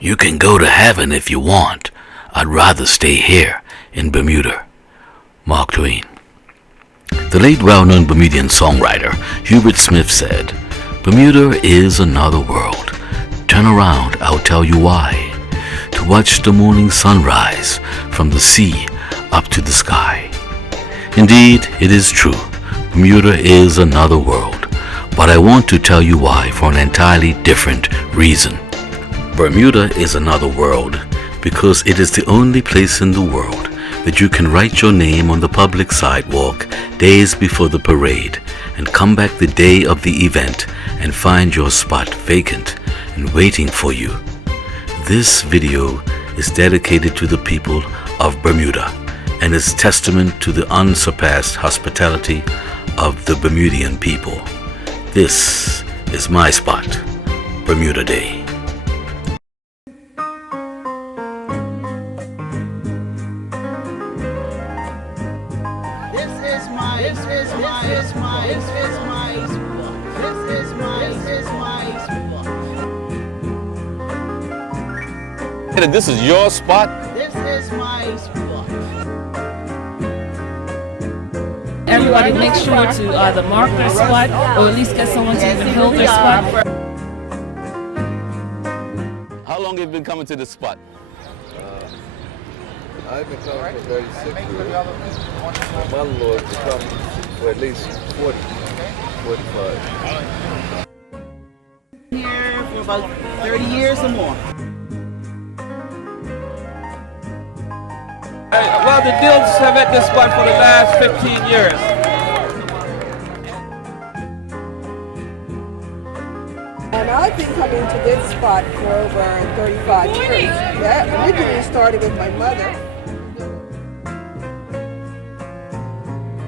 You can go to heaven if you want. I'd rather stay here in Bermuda. Mark Twain. The late well-known Bermudian songwriter Hubert Smith said, "Bermuda is another world. Turn around, I'll tell you why. To watch the morning sunrise from the sea up to the sky." Indeed, it is true. Bermuda is another world. But I want to tell you why for an entirely different reason. Bermuda is another world because it is the only place in the world that you can write your name on the public sidewalk days before the parade and come back the day of the event and find your spot vacant and waiting for you. This video is dedicated to the people of Bermuda and is testament to the unsurpassed hospitality of the Bermudian people. This is my spot, Bermuda Day. This is your spot? This is my spot. Everybody make sure to either mark their spot or at least get someone to even hold their spot. How long have you been coming to this spot? I've been coming for 36 years. My Lord has been coming for at least 40, 45. Here for about 30 years or more. Well, the Dills have at this spot for the last 15 years. And I've been coming to this spot for over 35 years. That originally started with my mother.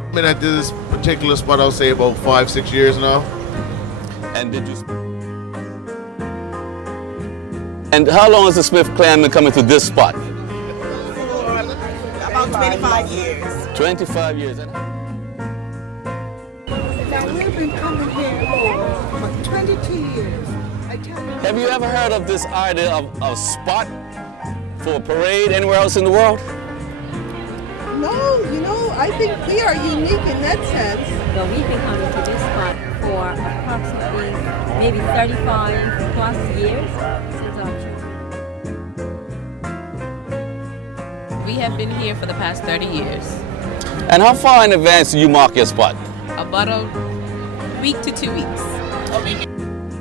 I've been at this particular spot, I'll say about 5-6 years now. And did you? And how long has the Smith clan been coming to this spot? About 25 years. 25 years. Now we've been coming here for 22 years. I tell you. Have you ever heard of this idea of a spot for a parade anywhere else in the world? No, I think we are unique in that sense. But we've been coming to this spot for approximately maybe 35 plus years since our children. We have been here for the past 30 years. And how far in advance do you mark your spot? About a week to 2 weeks.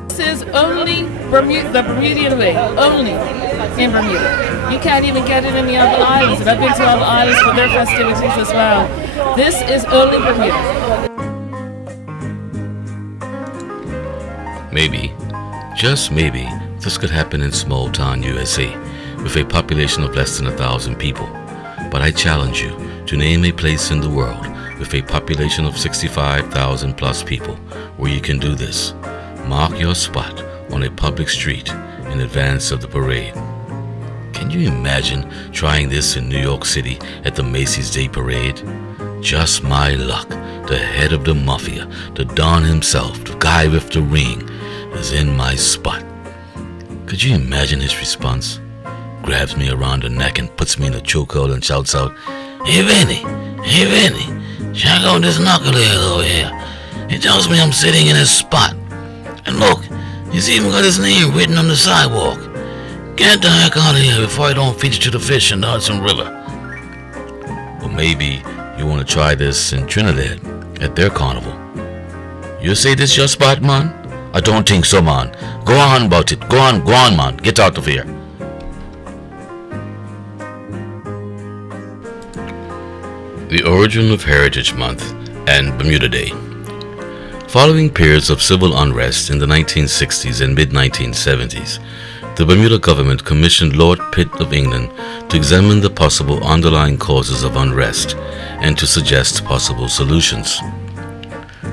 This is only the Bermudian way, only in Bermuda. You can't even get it in the other islands. And I've been to other islands for their festivities as well. This is only Bermuda. Maybe, just maybe, this could happen in small town USA with a population of less than 1,000 people. But I challenge you to name a place in the world with a population of 65,000 plus people where you can do this. Mark your spot on a public street in advance of the parade. Can you imagine trying this in New York City at the Macy's Day Parade? Just my luck, the head of the mafia, the Don himself, the guy with the ring, is in my spot. Could you imagine his response? Grabs me around the neck and puts me in a chokehold and shouts out, hey Vinny, check out this knucklehead over here. He tells me I'm sitting in his spot. And look, he's even got his name written on the sidewalk. Get the heck out of here before I don't feed you to the fish in the Hudson River. Or maybe you want to try this in Trinidad at their carnival. You say this your spot, man? I don't think so, man. Go on about it. Go on, man. Get out of here. The origin of Heritage Month and Bermuda Day. Following periods of civil unrest in the 1960s and mid-1970s, the Bermuda government commissioned Lord Pitt of England to examine the possible underlying causes of unrest and to suggest possible solutions.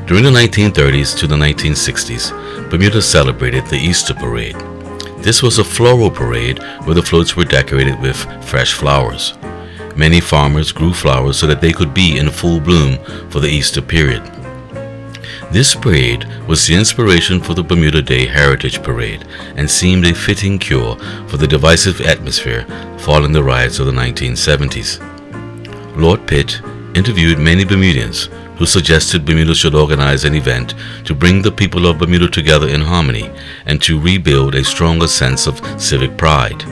During the 1930s to the 1960s, Bermuda celebrated the Easter Parade. This was a floral parade where the floats were decorated with fresh flowers. Many farmers grew flowers so that they could be in full bloom for the Easter period. This parade was the inspiration for the Bermuda Day Heritage Parade and seemed a fitting cure for the divisive atmosphere following the riots of the 1970s. Lord Pitt interviewed many Bermudians who suggested Bermuda should organize an event to bring the people of Bermuda together in harmony and to rebuild a stronger sense of civic pride.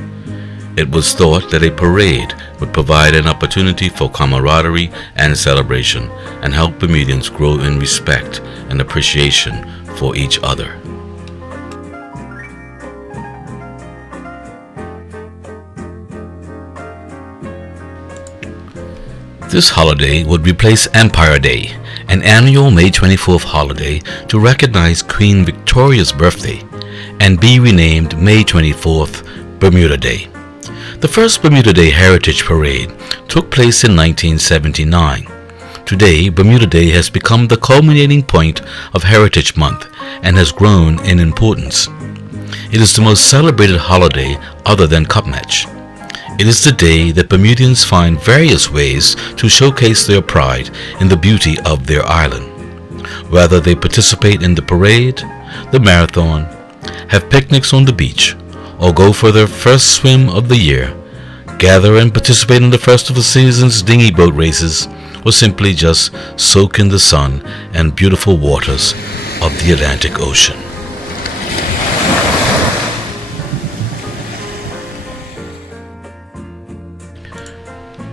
It was thought that a parade would provide an opportunity for camaraderie and celebration and help Bermudians grow in respect and appreciation for each other. This holiday would replace Empire Day, an annual May 24th holiday to recognize Queen Victoria's birthday, and be renamed May 24th Bermuda Day. The first Bermuda Day Heritage Parade took place in 1979. Today, Bermuda Day has become the culminating point of Heritage Month and has grown in importance. It is the most celebrated holiday other than Cup Match. It is the day that Bermudians find various ways to showcase their pride in the beauty of their island. Whether they participate in the parade, the marathon, have picnics on the beach, or go for their first swim of the year, gather and participate in the first of the season's dinghy boat races, or simply just soak in the sun and beautiful waters of the Atlantic Ocean.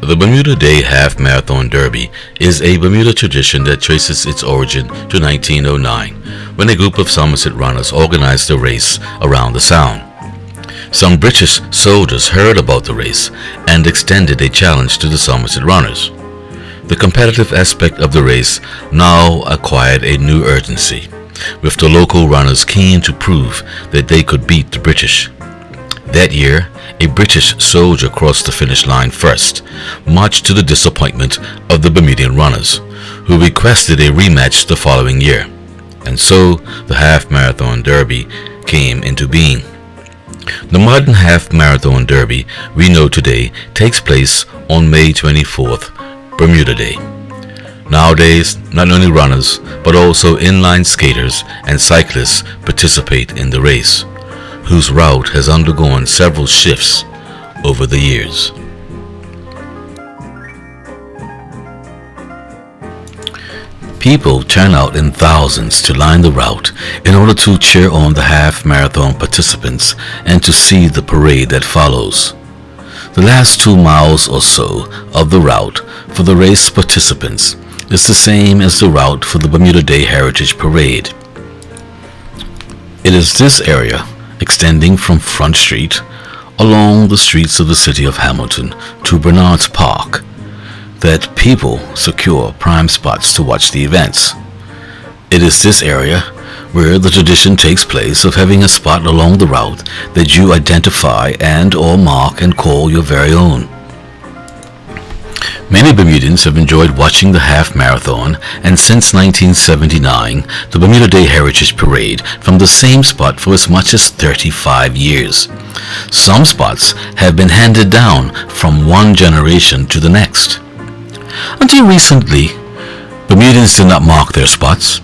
The Bermuda Day Half Marathon Derby is a Bermuda tradition that traces its origin to 1909, when a group of Somerset runners organized a race around the Sound. Some British soldiers heard about the race and extended a challenge to the Somerset runners. The competitive aspect of the race now acquired a new urgency, with the local runners keen to prove that they could beat the British. That year, a British soldier crossed the finish line first, much to the disappointment of the Bermudian runners, who requested a rematch the following year. And so, the Half Marathon Derby came into being. The modern Half Marathon Derby we know today takes place on May 24th, Bermuda Day. Nowadays, not only runners, but also inline skaters and cyclists participate in the race, whose route has undergone several shifts over the years. People turn out in thousands to line the route in order to cheer on the half marathon participants and to see the parade that follows. The last 2 miles or so of the route for the race participants is the same as the route for the Bermuda Day Heritage Parade. It is this area, extending from Front Street along the streets of the city of Hamilton to Bernard's Park, that people secure prime spots to watch the events. It is this area where the tradition takes place of having a spot along the route that you identify and or mark and call your very own. Many Bermudians have enjoyed watching the half marathon and since 1979 the Bermuda Day Heritage Parade from the same spot for as much as 35 years. Some spots have been handed down from one generation to the next. Until recently, Bermudians did not mark their spots.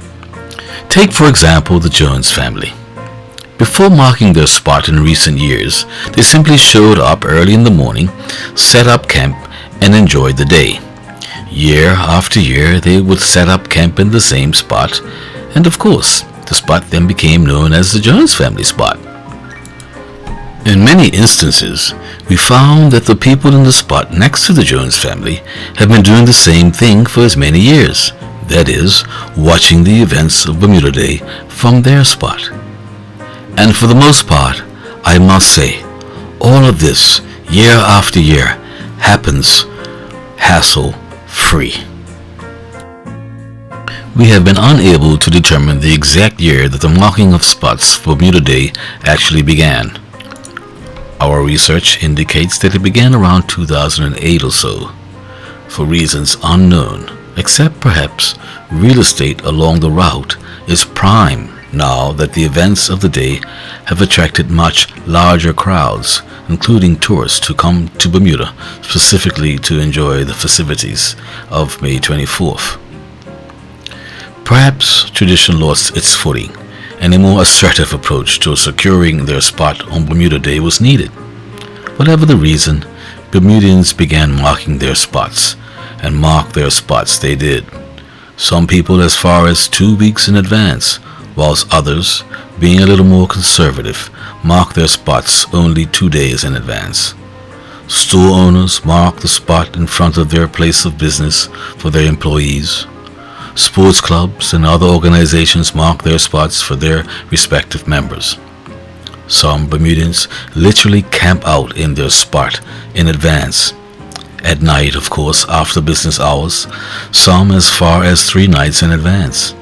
Take for example the Jones family. Before marking their spot in recent years, they simply showed up early in the morning, set up camp, and enjoyed the day. Year after year, they would set up camp in the same spot, and of course, the spot then became known as the Jones family spot. In many instances, we found that the people in the spot next to the Jones family have been doing the same thing for as many years, that is, watching the events of Bermuda Day from their spot. And for the most part, I must say, all of this, year after year, happens hassle-free. We have been unable to determine the exact year that the marking of spots for Bermuda Day actually began. Our research indicates that it began around 2008 or so, for reasons unknown, except perhaps real estate along the route is prime now that the events of the day have attracted much larger crowds, including tourists who come to Bermuda specifically to enjoy the festivities of May 24th. Perhaps tradition lost its footing, and a more assertive approach to securing their spot on Bermuda Day was needed. Whatever the reason, Bermudians began marking their spots, and mark their spots they did. Some people as far as 2 weeks in advance, whilst others, being a little more conservative, mark their spots only 2 days in advance. Store owners mark the spot in front of their place of business for their employees. Sports clubs and other organizations mark their spots for their respective members. Some Bermudians literally camp out in their spot in advance. At night, of course, after business hours, some as far as 3 nights in advance.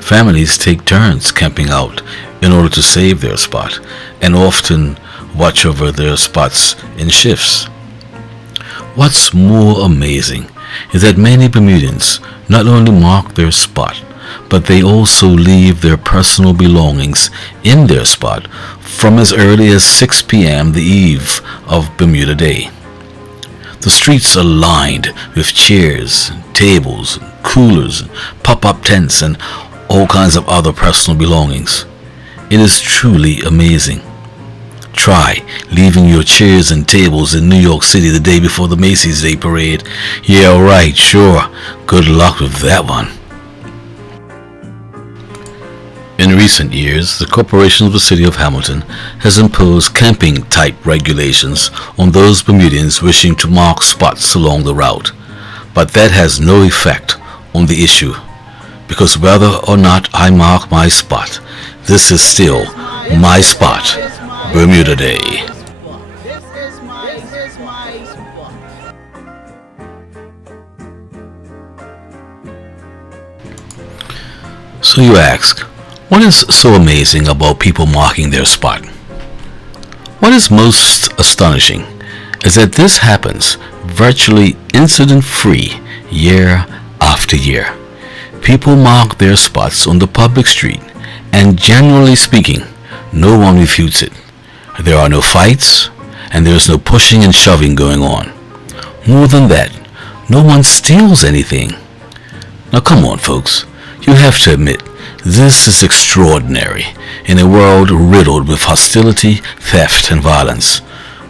Families take turns camping out in order to save their spot, and often watch over their spots in shifts. What's more amazing is that many Bermudians not only mark their spot, but they also leave their personal belongings in their spot from as early as 6 p.m. the eve of Bermuda Day. The streets are lined with chairs, tables, coolers, pop-up tents, and all kinds of other personal belongings. It is truly amazing. Try leaving your chairs and tables in New York City the day before the Macy's Day Parade. Yeah, right, sure. Good luck with that one. In recent years, the Corporation of the City of Hamilton has imposed camping-type regulations on those Bermudians wishing to mark spots along the route. But that has no effect on the issue, because whether or not I mark my spot, this is still my spot, Bermuda Day. This is my spot. So you ask, what is so amazing about people marking their spot? What is most astonishing is that this happens virtually incident-free year after year. People mark their spots on the public street, and generally speaking, no one refutes it. There are no fights, and there is no pushing and shoving going on. More than that, no one steals anything. Now come on, folks, you have to admit, this is extraordinary in a world riddled with hostility, theft, and violence.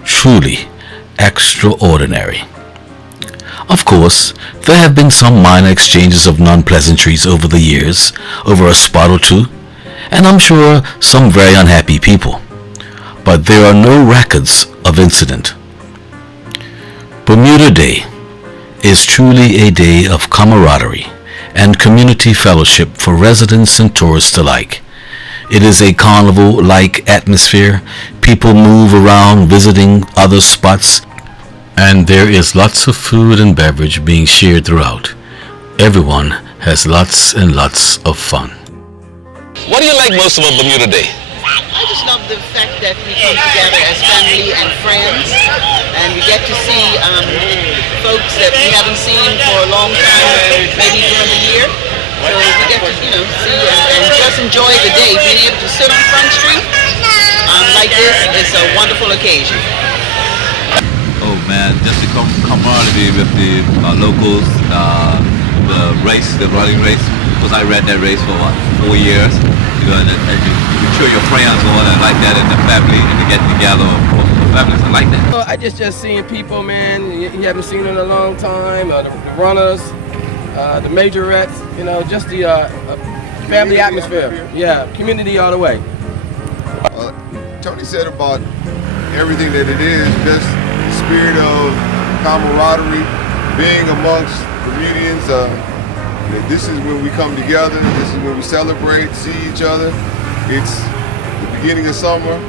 Truly extraordinary. Of course, there have been some minor exchanges of non-pleasantries over the years, over a spot or two, and I'm sure some very unhappy people. But there are no records of incident. Bermuda Day is truly a day of camaraderie and community fellowship for residents and tourists alike. It is a carnival-like atmosphere. People move around visiting other spots, and there is lots of food and beverage being shared throughout. Everyone has lots and lots of fun. What do you like most about Bermuda Day? I just love the fact that we come together as family and friends, and we get to see folks that we haven't seen for a long time, maybe during the year. So we get to, see and just enjoy the day. Being able to sit on Front Street like this is a wonderful occasion. Oh man, just the camaraderie with the locals, the running race, because I ran that race for 4 years, and you cheer your friends on and like that, and the family, and to get together for families, I like that. I just seeing people, man, you haven't seen in a long time, the runners, the majorettes, just the family atmosphere. Yeah, community all the way. Tony said about everything that it is, just the spirit of camaraderie, being amongst Bermudians. This is when we come together, this is when we celebrate, see each other. It's the beginning of summer,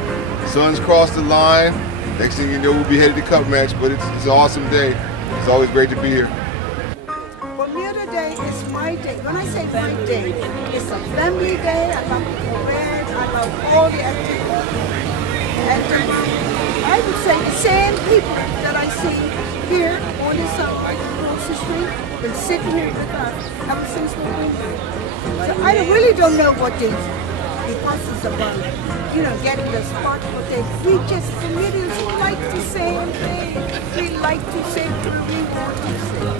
sun's crossed the line. Next thing you know, we'll be headed to Cup Match, but it's an awesome day. It's always great to be here. Bermuda Day is my day. When I say my day, it's a family day. I love the parade. I love all the activities. And I would say the same people that I see here on this side across the street, been sitting here with us ever since we've been here. So I really don't know what the fuss is about. Getting the spot for things. We just, Bermudians, we like the same thing. We like to sit where we want to sit.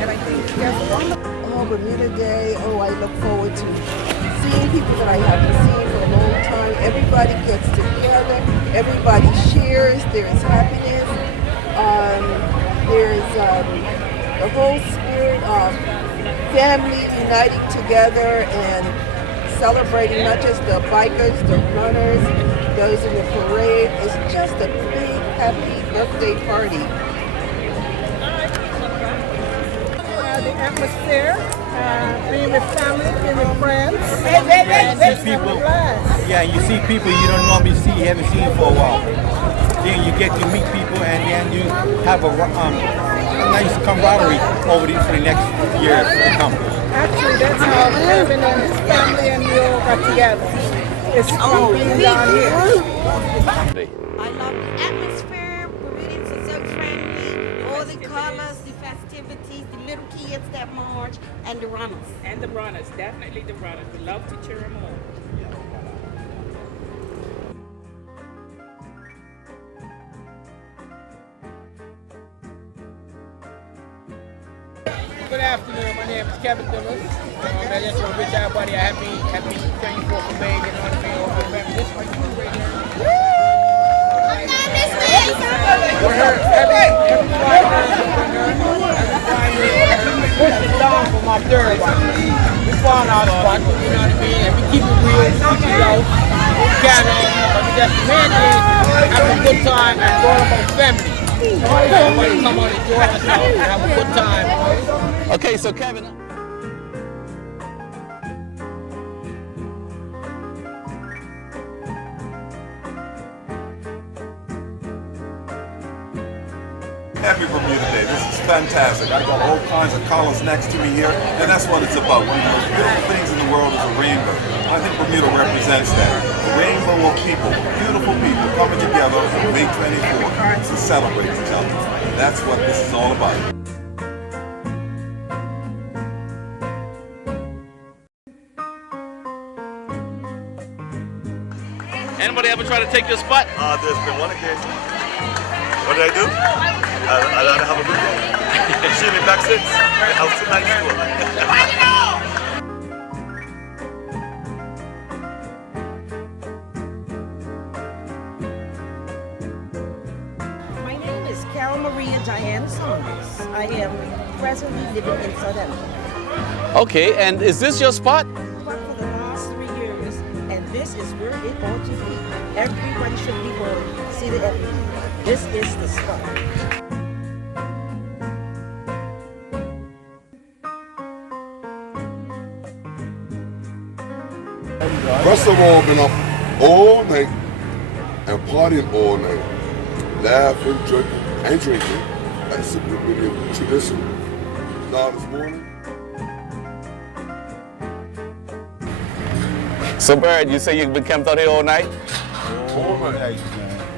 And I think that's wonderful. Oh Bermuda Day, oh, I look forward to seeing people that I haven't seen for a long time. Everybody gets together, everybody shares, there's happiness, there's the whole spirit of family uniting together and celebrating not just the bikers, the runners, those in the parade. It's just a big, happy birthday party. The atmosphere, being with family, being with friends, and people. Yeah, you see people you don't normally see, you haven't seen for a while. Then you get to meet people, and then you have a nice camaraderie over for the next years to come. Actually, that's how Kevin and his family and you all got together. It's from being down here. I love the atmosphere. Bermudians are so friendly. All the colors, the festivities, the little kids that march, and the runners. And the runners, definitely the runners. We love to cheer them on. Good afternoon. My name is Kevin Dillon. I just want to wish everybody a happy 34th of May. You know what I mean? All my family. This is my crew right here. We're here every Friday. Push it down for my third one. We found our spot, you know what I mean? And we keep it real, keep it low. Carry on. But that's the main thing. Have a good time and grow up on family. Everybody come on and enjoy ourselves and have a good time. Okay, so Kevin. Happy Bermuda Day. This is fantastic. I got all kinds of colors next to me here, and that's what it's about. One of the most beautiful things in the world is a rainbow. I think Bermuda represents that. A rainbow of people, beautiful people coming together on May 24th to celebrate each other. And that's what this is all about. Anybody ever try to take your spot? There's been one occasion. What did I do? I let her have a good day. She me back since. I was too nice to her. My name is Carol Maria Diane Saunders. I am presently living in Southampton. Okay, and is this your spot? For the last 3 years, and this is where it ought to be. Everybody should be going to see the evidence. This is the spot. First of all, been up all night and partying all night. Laughing, drinking, and drinking. That's a Bermudian tradition. Now this morning. So Bird, you say you've been camped out here all night? All night, man.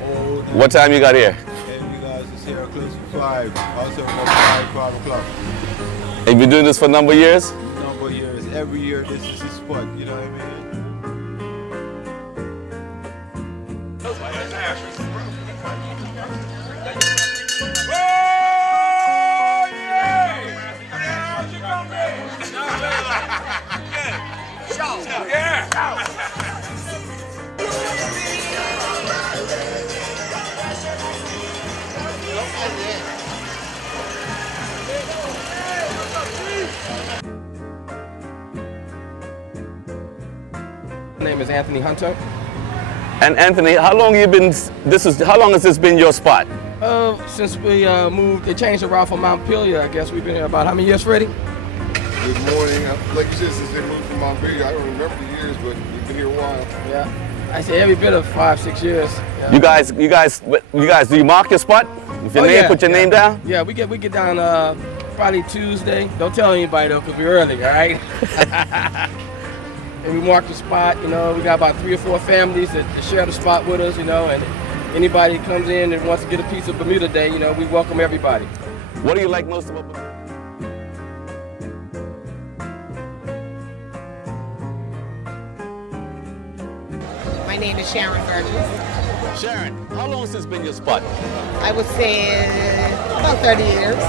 All night. What time you got here? And you guys is here close to 5. Also about 5 o'clock. Have you been doing this for a number of years? Number of years. Every year this is the spot, you know what I mean? My name is Anthony Hunter. And Anthony, how long you been? How long has this been your spot? Since we moved, they changed the route from Montpelier. I guess we've been here about how many years, Freddie? Good morning. Like you said, since they moved from Montpelier, I don't remember the years, but we've been here a while. Yeah. I say every bit of 5-6 years. Yeah. You guys, do you mark your spot? With your name, put your name down? Yeah, we get down probably Tuesday. Don't tell anybody though, because we're early, all right? And we mark the spot, you know, we got about 3 or 4 families that share the spot with us, you know, and anybody that comes in and wants to get a piece of Bermuda Day, you know, we welcome everybody. What do you like most about Bermuda? My name is Sharon Burgess. Sharon, how long has this been your spot? I would say about 30 years.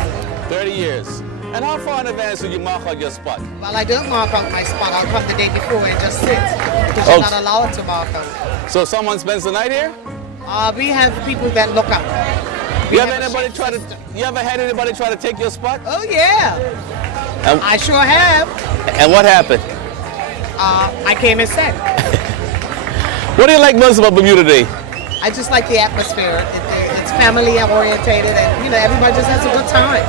30 years. And how far in advance do you mark out your spot? Well, I don't mark out my spot. I'll come the day before and just sit because you're not allowed to mark out. So someone spends the night here? We have people that look out. You ever had anybody try to take your spot? Oh yeah, I sure have. And what happened? I came and sat. What do you like most about Bermuda Day? I just like the atmosphere. It's family orientated, and you know everybody just has a good time.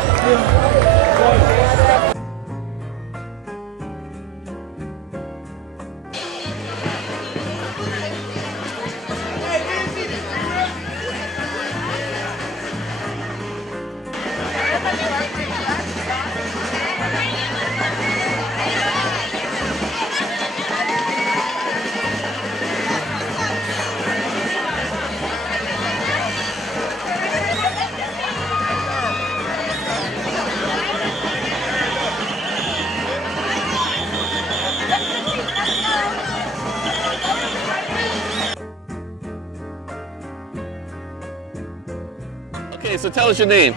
Okay, so tell us your name.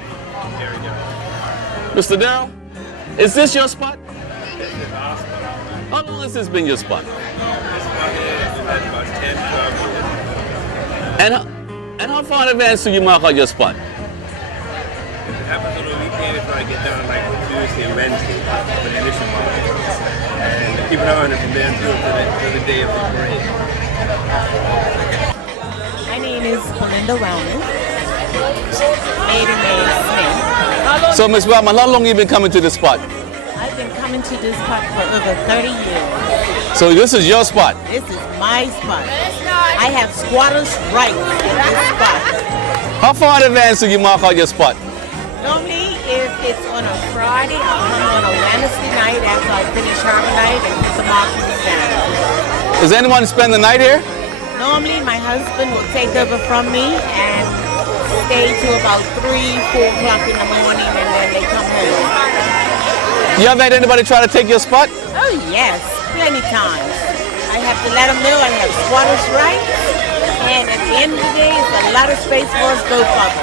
Mr. Darrell, is this your spot? How long has this been your spot? And how far in advance do you mark out your spot? It happens on the weekend if I get down like Tuesday and Wednesday for the initial market. And keep it on from there through to the day of the parade. My name is Belinda Wellman. Maiden name Smith. So Ms. Wellman, how long have you been coming to this spot? I've been coming to this spot for over 30 years. So this is your spot? This is my spot. I have squatters' rights in this spot. How far in advance do you mark out your spot? Normally, if it's on a Friday, I'll come on a Wednesday night after I finish Harbor night and get the marking down. Does anyone spend the night here? Normally, my husband will take over from me and stay till about 3, 4 o'clock in the morning, and then they come home. You ever had anybody try to take your spot? Oh yes, plenty times. I have to let them know I have squatters' rights, and at the end of the day, it's a lot of space for us both of us.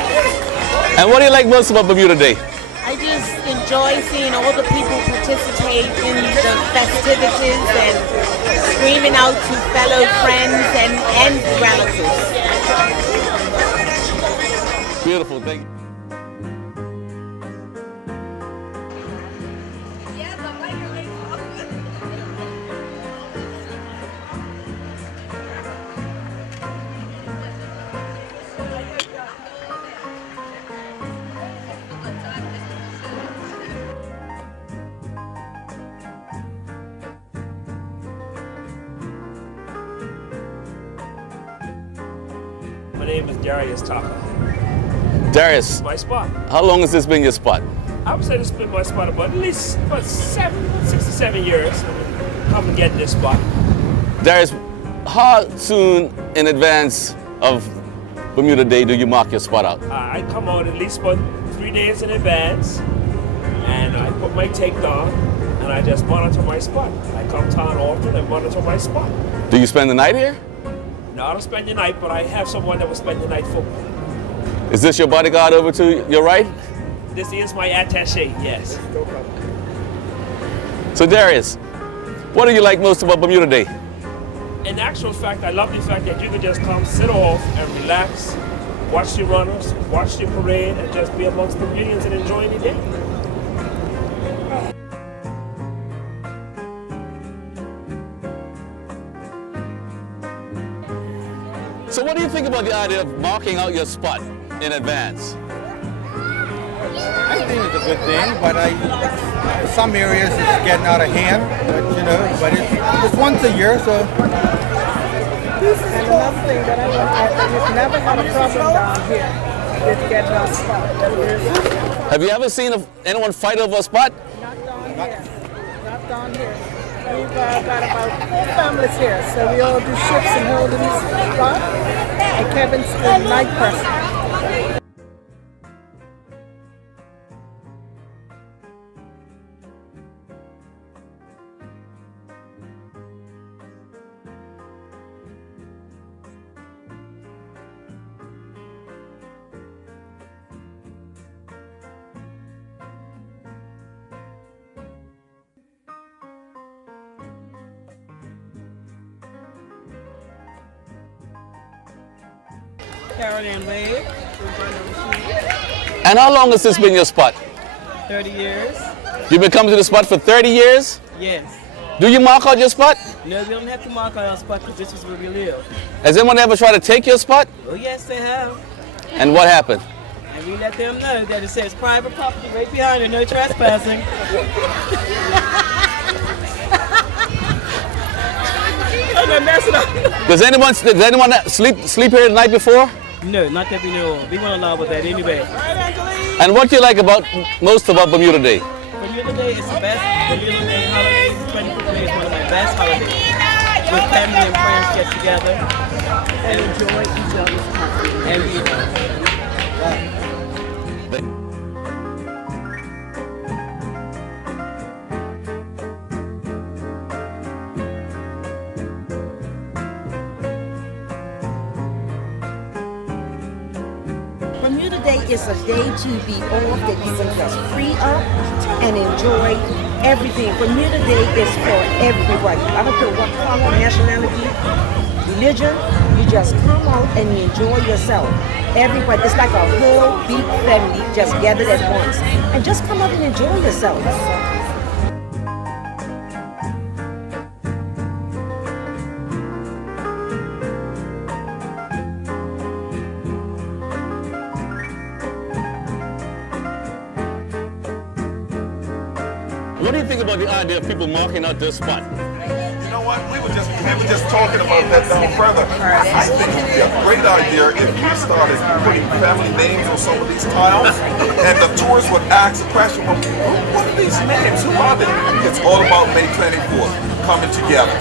And what do you like most about Bermuda Day? I just enjoy seeing all the people participate in the festivities and screaming out to fellow friends and relatives. Beautiful, thank you. My name is Darius Tucker. Darius, My spot. how long has this been your spot? I would say this has been my spot about at least 6 to 7 years. Come and get this spot. Darius, how soon in advance of Bermuda Day do you mark your spot out? I come out at least about 3 days in advance, and I put my take down, and I just monitor my spot. I come town often and monitor my spot. Do you spend the night here? Now I don't spend the night, but I have someone that will spend the night for me. Is this your bodyguard over to your right? This is my attaché, yes. So Darius, what do you like most about Bermuda Day? In actual fact, I love the fact that you can just come, sit off, and relax, watch the runners, watch the parade, and just be amongst the Bermudians and enjoying the day. So what do you think about the idea of marking out your spot in advance? I think it's a good thing, but some areas it's getting out of hand. But it's once a year, so. And another thing that we've never had a problem down here with getting our spot. Have you ever seen anyone fight over a spot? Not down here. Not down here. We've got about 4 families here, so we all do shifts and holding this spot. And Kevin's the night person. Karen and Wade. And how long has this been your spot? 30 years. You've been coming to the spot for 30 years? Yes. Do you mark out your spot? No, we don't have to mark out our spot because this is where we live. Has anyone ever tried to take your spot? Oh, yes, they have. And what happened? And we let them know that it says private property right behind it, no trespassing. I'm not messing up. Does anyone sleep here the night before? No, not that we know of. We won't allow with that anyway. And what do you like most about Bermuda Day? Bermuda Day is the best. Bermuda Day holiday, 25th May is one of my best holidays. With family and friends get together and enjoy each other's company. And Bermuda Day is a day to be off that you can just free up and enjoy everything. Bermuda Day is for everybody. I don't care what color, nationality, religion, you just come out and you enjoy yourself. Everybody, it's like a whole big family just gathered at once. And just come out and enjoy yourself. What do you think about the idea of people marking out their spot? You know what? We were just talking about that down further. I think it would be a great idea if we started putting family names on some of these tiles, and the tourists would ask the question, well, what are these names? Who are they? It's all about May 24th, coming together.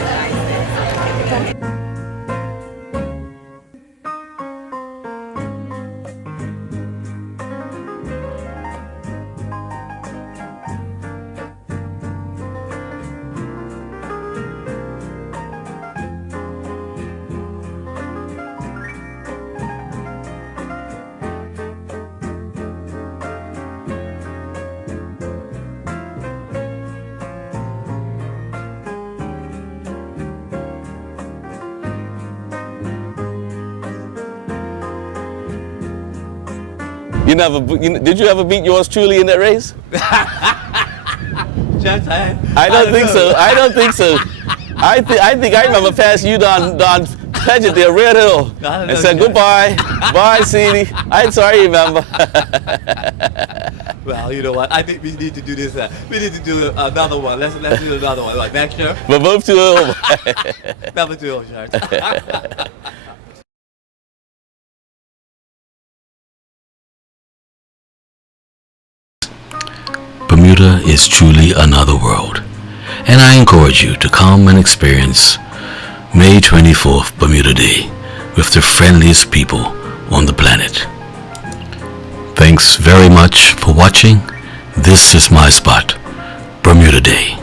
Did you ever beat yours truly in that race? I don't think so. I don't think so. I think I remember passing you down Paget there, Red Hill, and said goodbye, bye, City. I'm sorry, remember. Well, you know what? I think we need to do this. We need to do another one. Let's do another one. Like next year. We're both too old. Never too old, Charles. Bermuda is truly another world, and I encourage you to come and experience May 24th Bermuda Day with the friendliest people on the planet. Thanks very much for watching. This is my spot, Bermuda Day.